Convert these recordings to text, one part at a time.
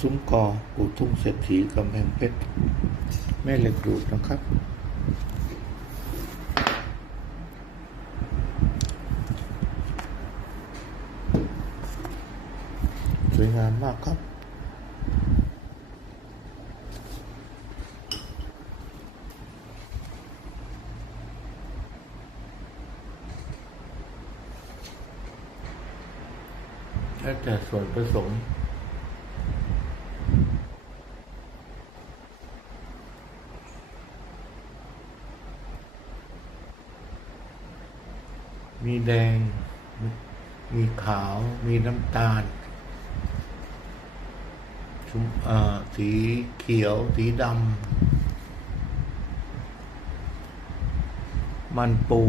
ซุ้มกอกูทุ่งเศรษฐีกำแพงเพชรแม่เหล็กดูดนะครับ สวยงามมากครับแล้วแต่ส่วนผสม มีแดง มีขาว มีน้ำตาลชมสีเขียว สีดำ มันปู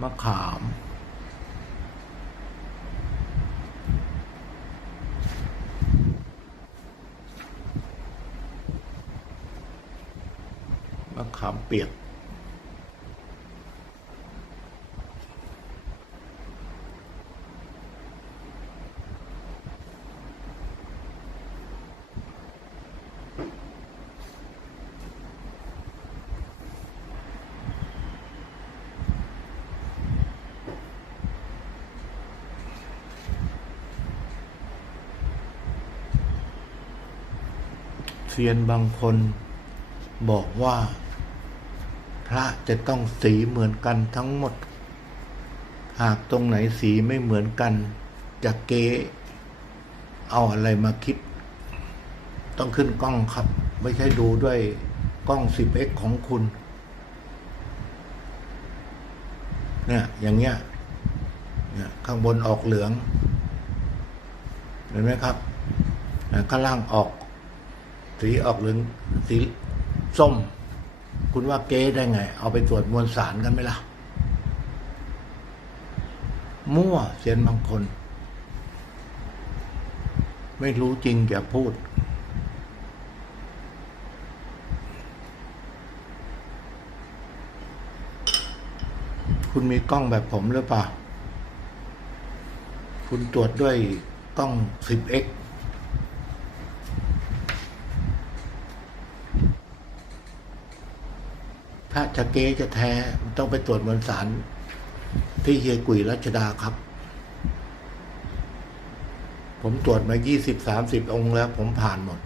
มะขาม มะขามเปียก เซียนบางคนบอกว่า พระจะต้องสีเหมือนกันทั้งหมด หากตรงไหนสีไม่เหมือนกัน จะเกเอาอะไรมาคิด ต้องขึ้นกล้องครับ ไม่ใช่ดูด้วยกล้อง 10x ของคุณ เนี่ยอย่างเงี้ยเนี่ยข้างบนออกเหลือง เห็นไหมครับข้างล่างออก สีออกเหลืองสีส้ม คุณว่าเก๊ได้ไง เอาไปตรวจมวลสารกันไหมล่ะ มั่วเสียนบางคน ไม่รู้จริงอย่าพูด คุณมีกล้องแบบผมหรือเปล่า คุณตรวจด้วยกล้อง 10x ถ้าจะเก๊จะแท้ต้องไปตรวจมวลสาร ที่เฮียกุยรัชดาครับ ผมตรวจมายี่สิบสามสิบองค์แล้ว ผมผ่านหมด